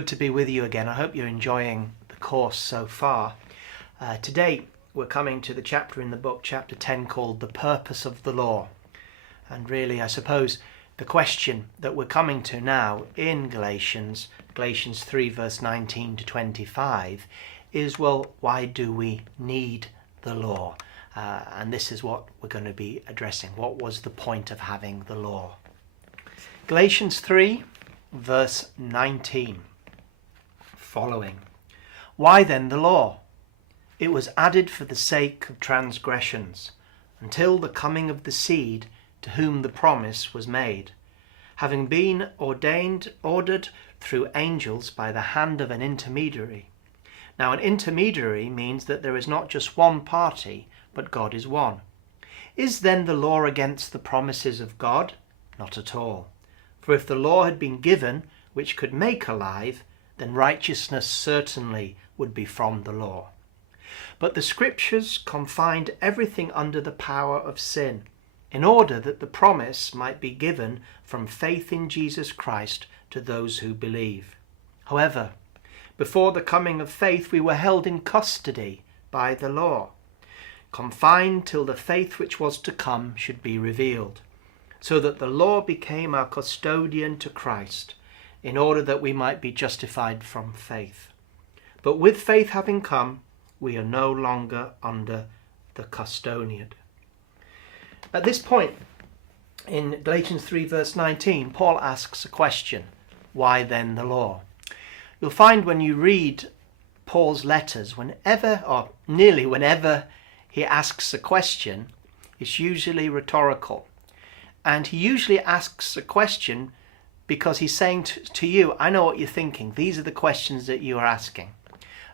good to be with you again. I hope you're enjoying the course so far. Today we're coming to the chapter in the book, chapter 10, called The Purpose of the Law. And really, I suppose, the question that we're coming to now in Galatians 3 verse 19 to 25 is, well, why do we need the law? And this is what we're going to be addressing. What was the point of having the law? Galatians 3 verse 19 following. Why then the law? It was added for the sake of transgressions, until the coming of the seed to whom the promise was made, having been ordered through angels by the hand of an intermediary. Now, an intermediary means that there is not just one party, but God is one. Is then the law against the promises of God? Not at all. For if the law had been given, which could make alive, then righteousness certainly would be from the law. But the Scriptures confined everything under the power of sin, in order that the promise might be given from faith in Jesus Christ to those who believe. However, before the coming of faith we were held in custody by the law, confined till the faith which was to come should be revealed, so that the law became our custodian to Christ, in order that we might be justified from faith. But with faith having come, we are no longer under the custodian. At this point, in Galatians 3 verse 19, Paul asks a question. Why then the law? You'll find when you read Paul's letters, whenever, or nearly whenever, he asks a question, it's usually rhetorical. And he usually asks a question because he's saying to you, I know what you're thinking. These are the questions that you are asking.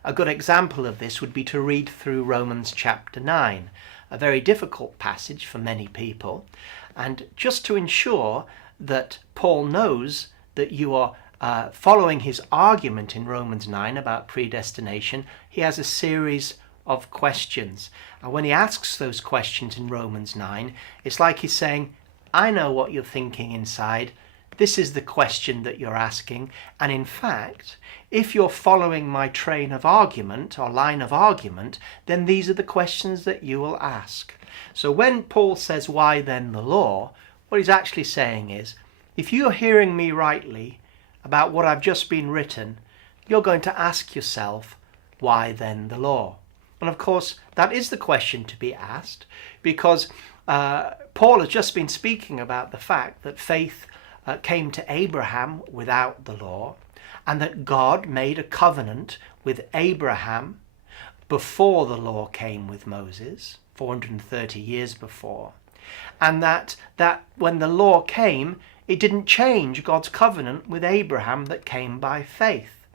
A good example of this would be to read through Romans chapter 9, a very difficult passage for many people. And just to ensure that Paul knows that you are following his argument in Romans 9 about predestination, he has a series of questions. And when he asks those questions in Romans 9, it's like he's saying, I know what you're thinking inside. This is the question that you're asking. And in fact, if you're following my train of argument or line of argument, then these are the questions that you will ask. So when Paul says, why then the law? What he's actually saying is, if you're hearing me rightly about what I've just been written, you're going to ask yourself, why then the law? And of course, that is the question to be asked, because Paul has just been speaking about the fact that faith came to Abraham without the law, and that God made a covenant with Abraham before the law came with Moses, 430 years before, and that when the law came, it didn't change God's covenant with Abraham that came by faith,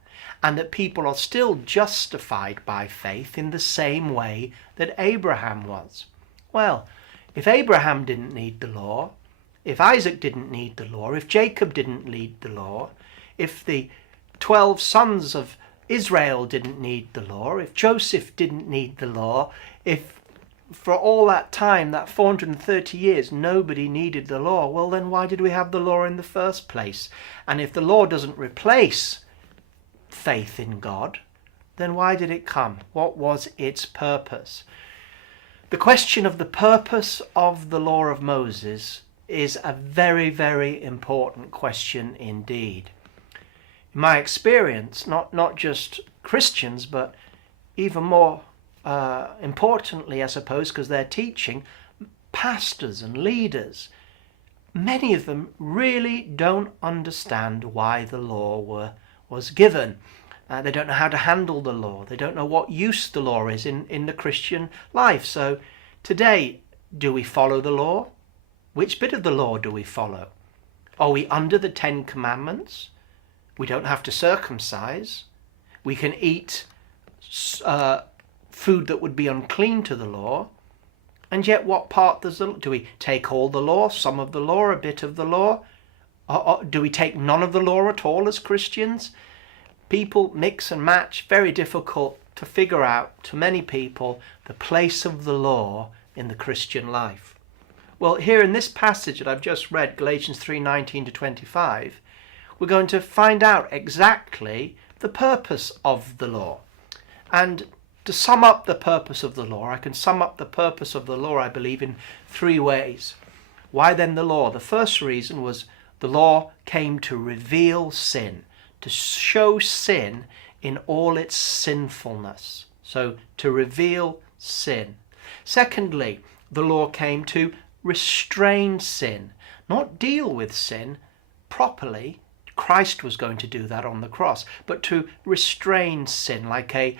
and that people are still justified by faith in the same way that Abraham was. Well, if Abraham didn't need the law, if Isaac didn't need the law, if Jacob didn't need the law, if the 12 sons of Israel didn't need the law, if Joseph didn't need the law, if for all that time, that 430 years, nobody needed the law, well then why did we have the law in the first place? And if the law doesn't replace faith in God, then why did it come? What was its purpose? The question of the purpose of the law of Moses is a very, very important question indeed. In my experience, not just Christians, but even more importantly, I suppose, because they're teaching, pastors and leaders, many of them really don't understand why the law was given. They don't know how to handle the law. They don't know what use the law is in the Christian life. So today, do we follow the law? Which bit of the law do we follow? Are we under the 10 Commandments? We don't have to circumcise. We can eat food that would be unclean to the law. And yet what part do we take all the law, some of the law, a bit of the law? Or do we take none of the law at all as Christians? People mix and match, very difficult to figure out, to many people, the place of the law in the Christian life. Well, here in this passage that I've just read, Galatians 3:19 to 25, we're going to find out exactly the purpose of the law. And to sum up the purpose of the law, I can sum up the purpose of the law, I believe, in 3 ways. Why then the law? The first reason was the law came to reveal sin, to show sin in all its sinfulness. So to reveal sin. Secondly, the law came to restrain sin, not deal with sin properly. Christ was going to do that on the cross, but to restrain sin, like a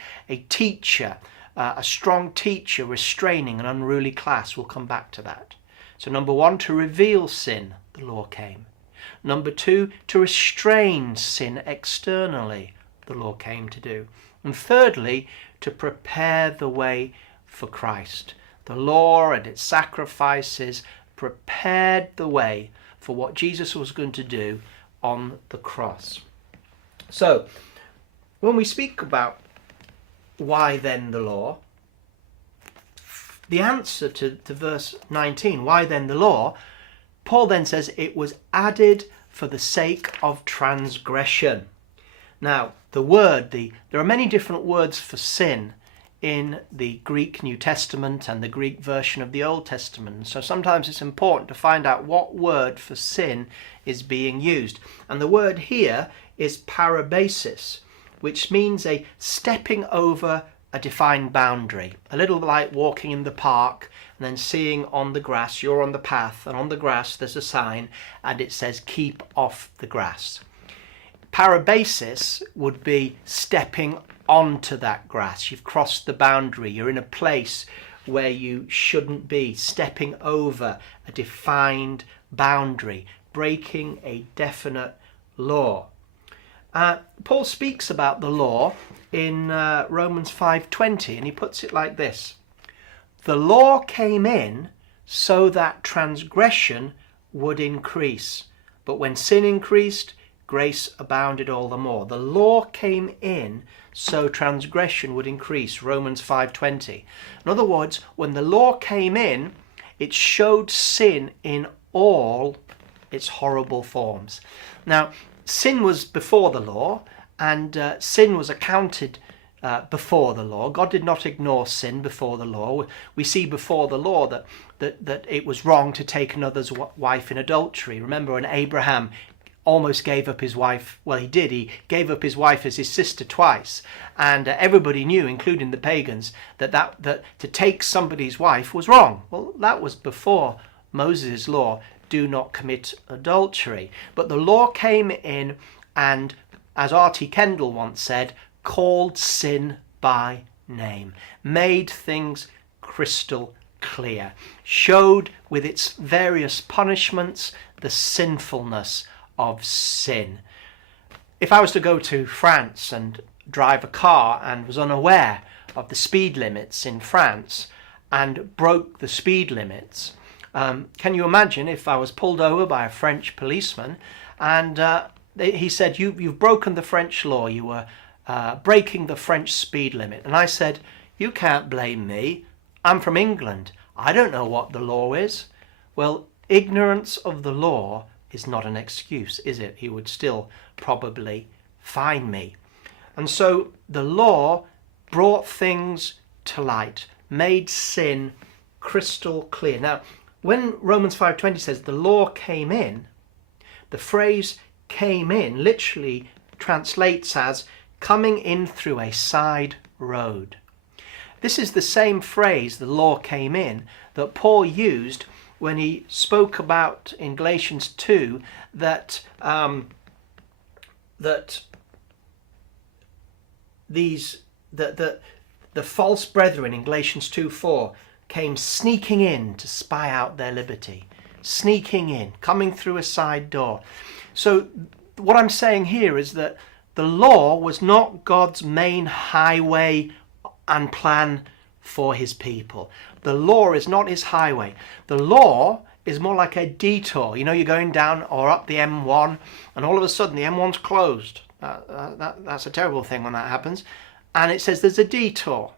teacher, a strong teacher restraining an unruly class. We'll come back to that. So number 1, to reveal sin, the law came. Number 2, to restrain sin externally, the law came to do. And thirdly, to prepare the way for Christ. The law and its sacrifices prepared the way for what Jesus was going to do on the cross. So, when we speak about why then the law, the answer to verse 19, why then the law, Paul then says it was added for the sake of transgression. Now, the word, there are many different words for sin in the Greek New Testament and the Greek version of the Old Testament. So sometimes it's important to find out what word for sin is being used. And the word here is parabasis, which means a stepping over a defined boundary. A little like walking in the park and then seeing on the grass, you're on the path, and on the grass there's a sign and it says keep off the grass. Parabasis would be stepping onto that grass. You've crossed the boundary. You're in a place where you shouldn't be, stepping over a defined boundary, breaking a definite law. Paul speaks about the law in Romans 5:20, and he puts it like this. The law came in so that transgression would increase, but when sin increased, grace abounded all the more. The law came in so transgression would increase, Romans 5:20. In other words, when the law came in, it showed sin in all its horrible forms. Now, sin was before the law, and sin was accounted before the law. God did not ignore sin before the law. We see before the law that it was wrong to take another's wife in adultery. Remember when Abraham almost gave up his wife? Well, he did. He gave up his wife as his sister twice, and everybody knew, including the pagans, that to take somebody's wife was wrong. Well, that was before Moses' law, do not commit adultery. But the law came in and, as R.T. Kendall once said, called sin by name, made things crystal clear, showed with its various punishments the sinfulness of sin. If I was to go to France and drive a car and was unaware of the speed limits in France and broke the speed limits, can you imagine if I was pulled over by a French policeman and he said, you've broken the French law, you were breaking the French speed limit. And I said, you can't blame me, I'm from England, I don't know what the law is. Well, ignorance of the law is not an excuse, is it? He would still probably fine me. And so the law brought things to light, made sin crystal clear. Now, when Romans 5:20 says the law came in, the phrase came in literally translates as coming in through a side road. This is the same phrase, the law came in, that Paul used when he spoke about in Galatians 2 that the false brethren in Galatians 2:4 came sneaking in to spy out their liberty, sneaking in, coming through a side door. So what I'm saying here is that the law was not God's main highway and plan for his people. The law is not his highway. The law is more like a detour. You know, you're going down or up the M1 and all of a sudden the M1's closed. That's a terrible thing when that happens. And it says there's a detour.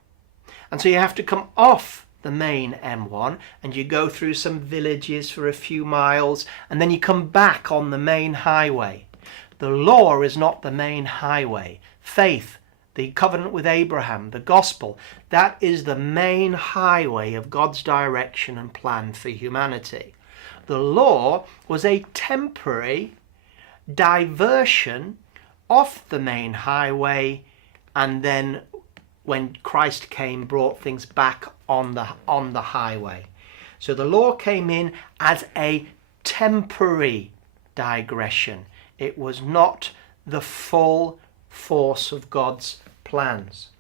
And so you have to come off the main M1 and you go through some villages for a few miles and then you come back on the main highway. The law is not the main highway. Faith, the covenant with Abraham, the gospel, that is the main highway of God's direction and plan for humanity. The law was a temporary diversion off the main highway, and then when Christ came, brought things back on the highway. So the law came in as a temporary digression. It was not the full force of God's plans.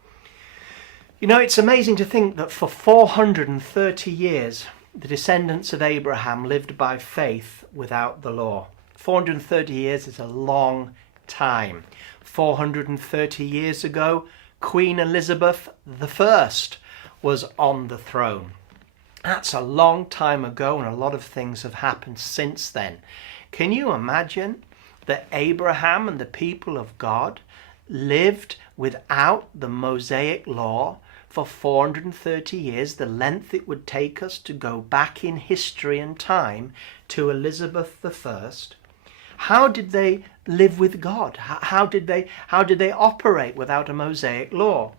You know, it's amazing to think that for 430 years, the descendants of Abraham lived by faith without the law. 430 years is a long time. 430 years ago, Queen Elizabeth I was on the throne. That's a long time ago, and a lot of things have happened since then. Can you imagine that Abraham and the people of God lived without the Mosaic law for 430 years, the length it would take us to go back in history and time to Elizabeth I? How did they live with God? How did they operate without a Mosaic law?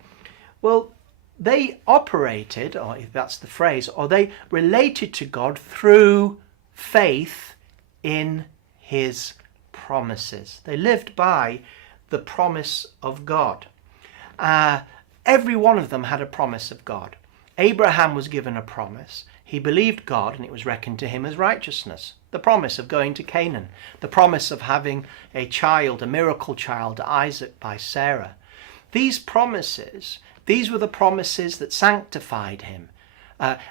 Well, they operated, or if that's the phrase, or they related to God through faith in his promises. They lived by the promise of God. Every one of them had a promise of God. Abraham was given a promise. He believed God, and it was reckoned to him as righteousness. The promise of going to Canaan. The promise of having a child, a miracle child, Isaac, by Sarah. These promises, these were the promises that sanctified him.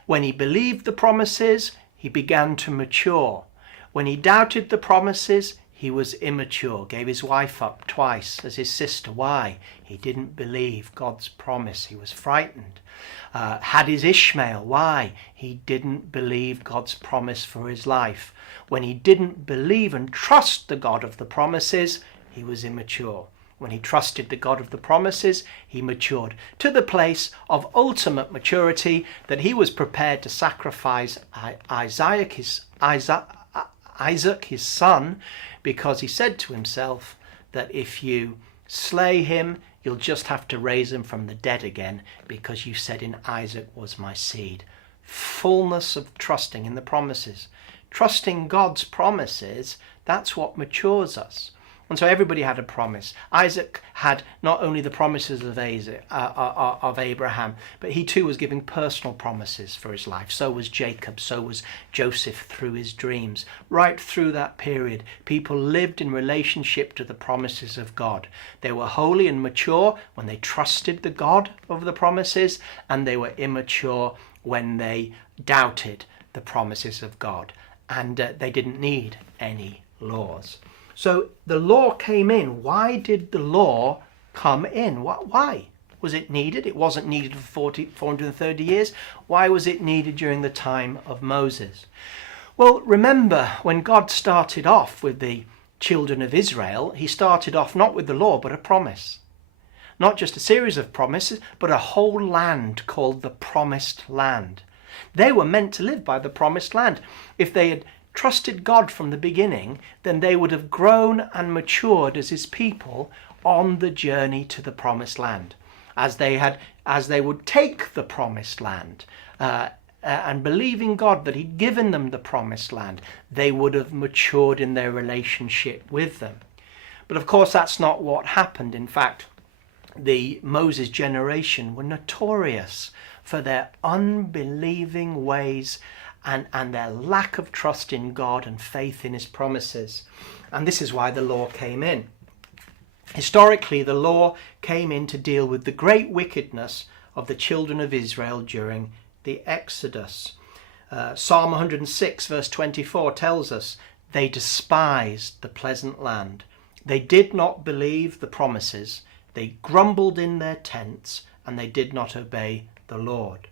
When he believed the promises, he began to mature. When he doubted the promises, he was immature, gave his wife up twice as his sister. Why? He didn't believe God's promise. He was frightened. Had his Ishmael. Why? He didn't believe God's promise for his life. When he didn't believe and trust the God of the promises, he was immature. When he trusted the God of the promises, he matured to the place of ultimate maturity that he was prepared to sacrifice Isaac, his son, because he said to himself that if you slay him, you'll just have to raise him from the dead again, because you said in Isaac was my seed. Fullness of trusting in the promises. Trusting God's promises, that's what matures us. And so everybody had a promise. Isaac had not only the promises of Abraham, but he too was giving personal promises for his life. So was Jacob, so was Joseph through his dreams. Right through that period, people lived in relationship to the promises of God. They were holy and mature when they trusted the God of the promises, and they were immature when they doubted the promises of God. And they didn't need any laws. So the law came in. Why did the law come in? Why? Was it needed? It wasn't needed for 430 years. Why was it needed during the time of Moses? Well, remember when God started off with the children of Israel, he started off not with the law, but a promise. Not just a series of promises, but a whole land called the Promised Land. They were meant to live by the Promised Land. If they had trusted God from the beginning, then they would have grown and matured as his people on the journey to the Promised Land. As they would take the Promised Land and believing God that he'd given them the Promised Land, they would have matured in their relationship with them. But of course that's not what happened. In fact, the Moses generation were notorious for their unbelieving ways and their lack of trust in God and faith in his promises. And this is why the law came in. Historically, the law came in to deal with the great wickedness of the children of Israel during the Exodus. Psalm 106 verse 24 tells us, they despised the pleasant land. They did not believe the promises. They grumbled in their tents, and they did not obey the Lord.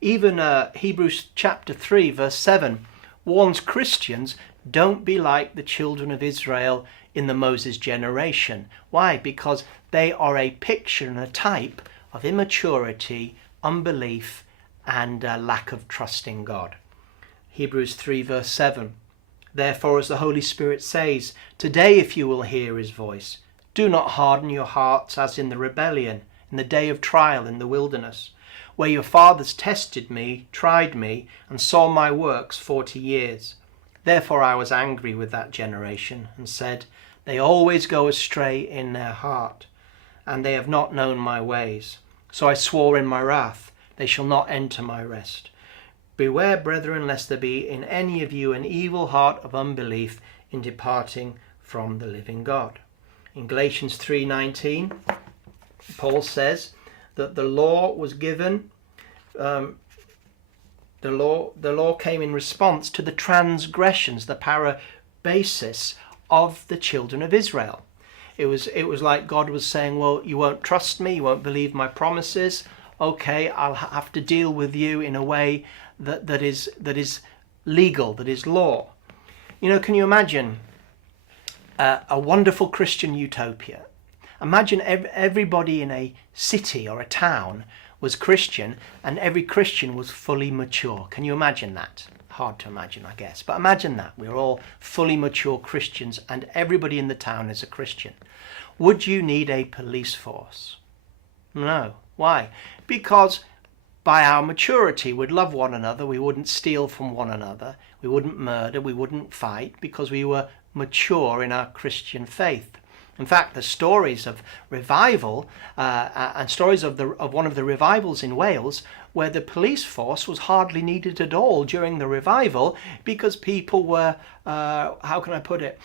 Even Hebrews chapter 3 verse 7 warns Christians, don't be like the children of Israel in the Moses generation. Why? Because they are a picture and a type of immaturity, unbelief, and lack of trust in God. Hebrews 3 verse 7. Therefore, as the Holy Spirit says, today if you will hear his voice, do not harden your hearts as in the rebellion, in the day of trial in the wilderness, where your fathers tested me, tried me, and saw my works 40 years. Therefore I was angry with that generation, and said, they always go astray in their heart, and they have not known my ways. So I swore in my wrath, they shall not enter my rest. Beware, brethren, lest there be in any of you an evil heart of unbelief in departing from the living God. In Galatians 3:19, Paul says that the law was given, the law came in response to the transgressions, the parabasis of the children of Israel. It was like God was saying, well, you won't trust me, you won't believe my promises. Okay, I'll have to deal with you in a way that is legal, that is law. You know, can you imagine a wonderful Christian utopia? Imagine everybody in a city or a town was Christian, and every Christian was fully mature. Can you imagine that? Hard to imagine, I guess. But imagine that. We're all fully mature Christians, and everybody in the town is a Christian. Would you need a police force? No. Why? Because by our maturity, we'd love one another, we wouldn't steal from one another, we wouldn't murder, we wouldn't fight, because we were mature in our Christian faith. In fact, the stories of revival and stories of one of the revivals in Wales, where the police force was hardly needed at all during the revival, because people were, how can I put it,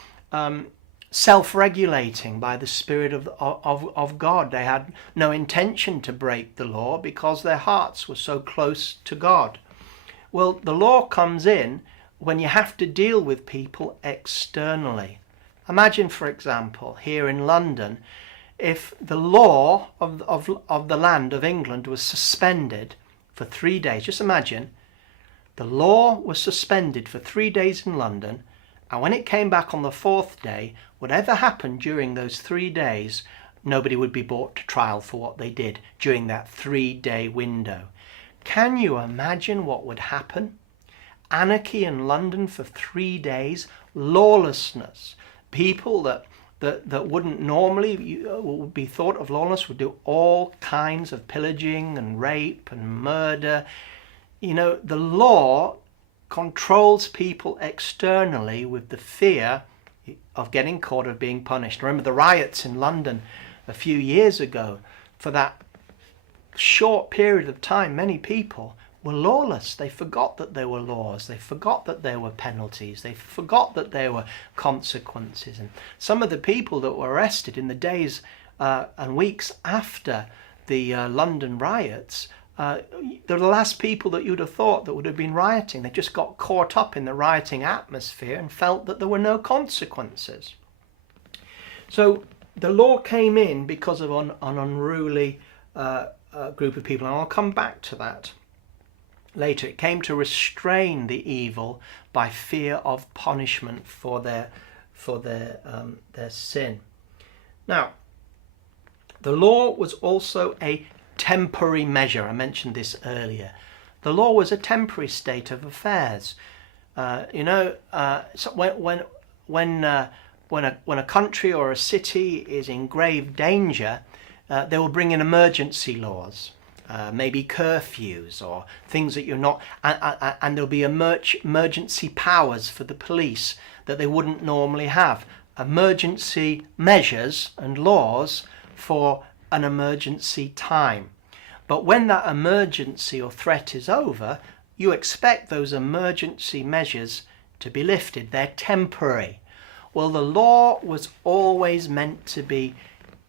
self-regulating by the Spirit of God. They had no intention to break the law because their hearts were so close to God. Well, the law comes in when you have to deal with people externally. Imagine, for example, here in London, if the law of the land of England was suspended for 3 days. Just imagine, the law was suspended for 3 days in London, and when it came back on the 4th day, whatever happened during those 3 days, nobody would be brought to trial for what they did during that 3-day window. Can you imagine what would happen? Anarchy in London for 3 days, lawlessness. People that wouldn't normally would be thought of lawless would do all kinds of pillaging and rape and murder. You know, the law controls people externally with the fear of getting caught, of being punished. Remember the riots in London a few years ago? For that short period of time, many people were lawless. They forgot that there were laws. They forgot that there were penalties. They forgot that there were consequences. And some of the people that were arrested in the days and weeks after the London riots, they're the last people that you'd have thought that would have been rioting. They just got caught up in the rioting atmosphere and felt that there were no consequences. So the law came in because of an unruly group of people, and I'll come back to that later. It came to restrain the evil by fear of punishment for their sin. Now, the law was also a temporary measure. I mentioned this earlier. The law was a temporary state of affairs. So when a country or a city is in grave danger, they will bring in emergency laws, maybe curfews or things that you're not, and there'll be emergency powers for the police that they wouldn't normally have. Emergency measures and laws for an emergency time. But when that emergency or threat is over, you expect those emergency measures to be lifted. They're temporary. Well, the law was always meant to be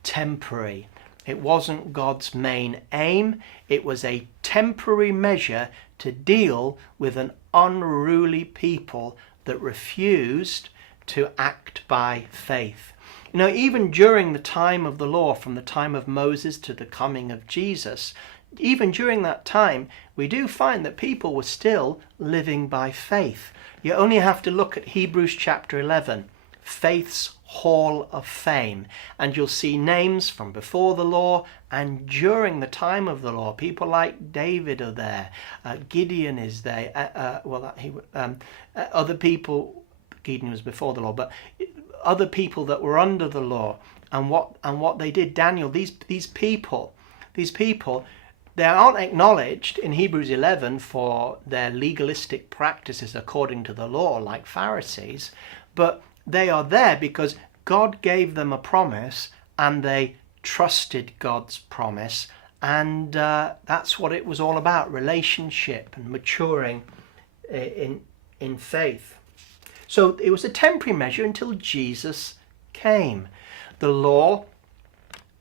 temporary. It wasn't God's main aim. It was a temporary measure to deal with an unruly people that refused to act by faith. You know, even during the time of the law, from the time of Moses to the coming of Jesus, even during that time, we do find that people were still living by faith. You only have to look at Hebrews chapter 11, faith's hall of fame, and you'll see names from before the law and during the time of the law. People like David are there, Gideon is there, other people, Gideon was before the law, but other people that were under the law, and what they did. Daniel, these people, they aren't acknowledged in Hebrews 11 for their legalistic practices according to the law, like Pharisees, but they are there because God gave them a promise, and they trusted God's promise, and that's what it was all about: relationship and maturing in faith. So it was a temporary measure until Jesus came. The law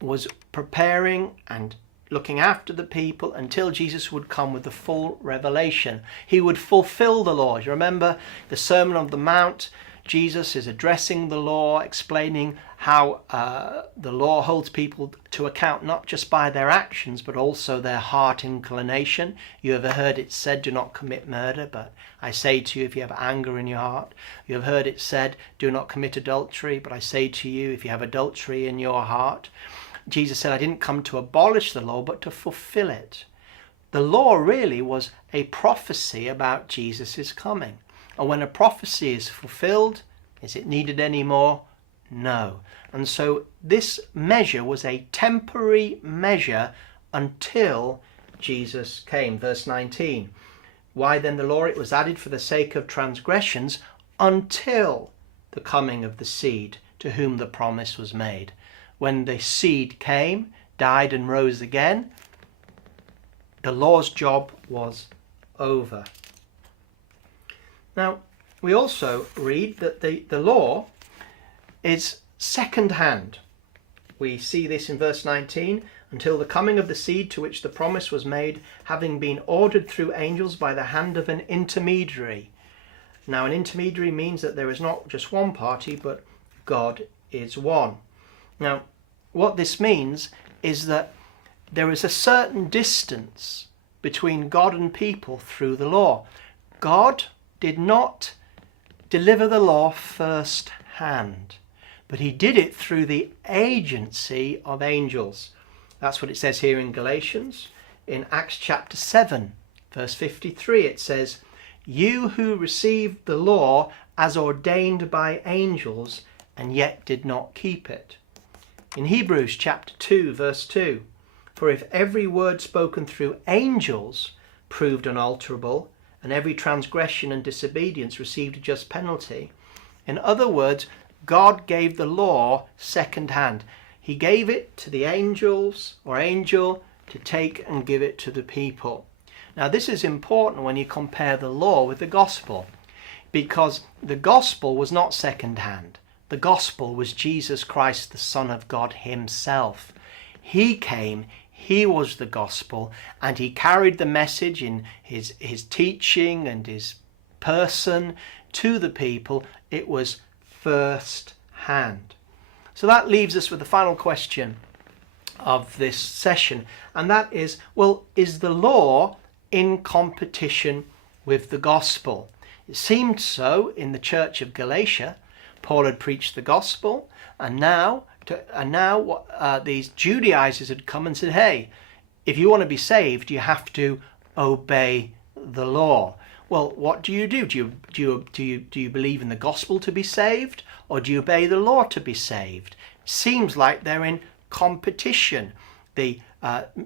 was preparing and looking after the people until Jesus would come with the full revelation. He would fulfill the law. You remember the Sermon on the Mount? Jesus is addressing the law, explaining how the law holds people to account not just by their actions but also their heart inclination. You have heard it said, do not commit murder, but I say to you, if you have anger in your heart. You have heard it said, do not commit adultery, but I say to you, if you have adultery in your heart. Jesus said, I didn't come to abolish the law but to fulfill it. The law really was a prophecy about Jesus' coming. And when a prophecy is fulfilled, is it needed anymore? No. And so this measure was a temporary measure until Jesus came. Verse 19. Why then the law? It was added for the sake of transgressions until the coming of the seed to whom the promise was made. When the seed came, died and rose again, the law's job was over. Now, we also read that the law is second-hand. We see this in verse 19. Until the coming of the seed to which the promise was made, having been ordered through angels by the hand of an intermediary. Now, an intermediary means that there is not just one party, but God is one. Now, what this means is that there is a certain distance between God and people through the law. God did not deliver the law first hand, but he did it through the agency of angels. That's what it says here in Galatians. In Acts chapter 7, verse 53, it says, you who received the law as ordained by angels and yet did not keep it. In Hebrews chapter 2, verse 2, for if every word spoken through angels proved unalterable, and every transgression and disobedience received a just penalty. In other words, God gave the law second hand. He gave it to the angels or angel to take and give it to the people. Now this is important when you compare the law with the gospel, because the gospel was not second hand. The gospel was Jesus Christ, the Son of God himself. He came, he was the gospel, and he carried the message in his teaching and his person to the people. It was first hand. So that leaves us with the final question of this session, and that is, well, is the law in competition with the gospel? It seemed so in the church of Galatia. Paul had preached the gospel, and now these Judaizers had come and said, hey, if you want to be saved, you have to obey the law. Well, what do? Do you believe in the gospel to be saved, or do you obey the law to be saved? Seems like they're in competition. The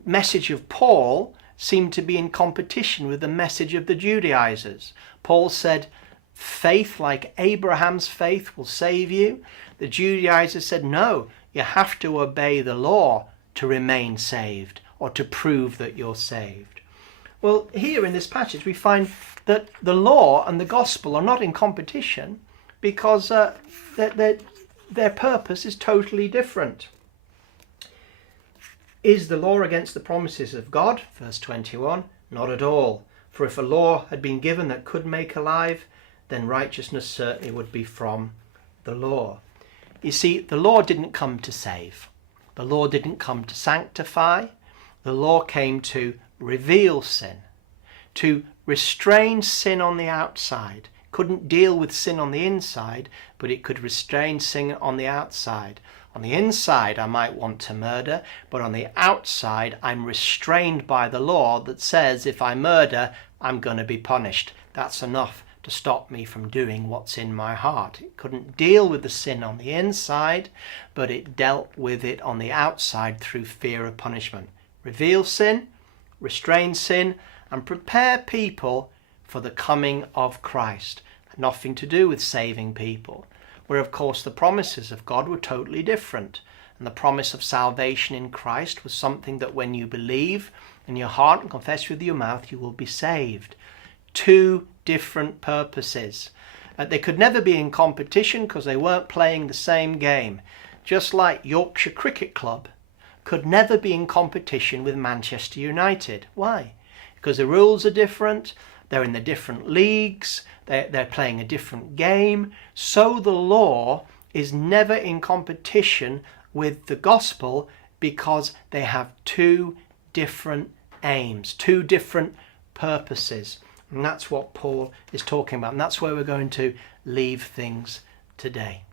message of Paul seemed to be in competition with the message of the Judaizers. Paul said, faith like Abraham's faith will save you. The Judaizers said, no, you have to obey the law to remain saved, or to prove that you're saved. Well, here in this passage we find that the law and the gospel are not in competition, because their purpose is totally different. Is the law against the promises of God? Verse 21, not at all. For if a law had been given that could make alive, then righteousness certainly would be from the law. You see, the law didn't come to save. The law didn't come to sanctify. The law came to reveal sin, to restrain sin on the outside. Couldn't deal with sin on the inside, but it could restrain sin on the outside. On the inside, I might want to murder, but on the outside, I'm restrained by the law that says if I murder, I'm going to be punished. That's enough to stop me from doing what's in my heart. It couldn't deal with the sin on the inside, but it dealt with it on the outside through fear of punishment. Reveal sin, restrain sin, and prepare people for the coming of Christ. Nothing to do with saving people, where of course the promises of God were totally different. And the promise of salvation in Christ was something that when you believe in your heart and confess with your mouth, you will be saved. Two different purposes. They could never be in competition because they weren't playing the same game. Just like Yorkshire Cricket Club could never be in competition with Manchester United. Why? Because the rules are different, they're in the different leagues, they're playing a different game. So the law is never in competition with the gospel because they have two different aims, two different purposes. And that's what Paul is talking about. And that's where we're going to leave things today.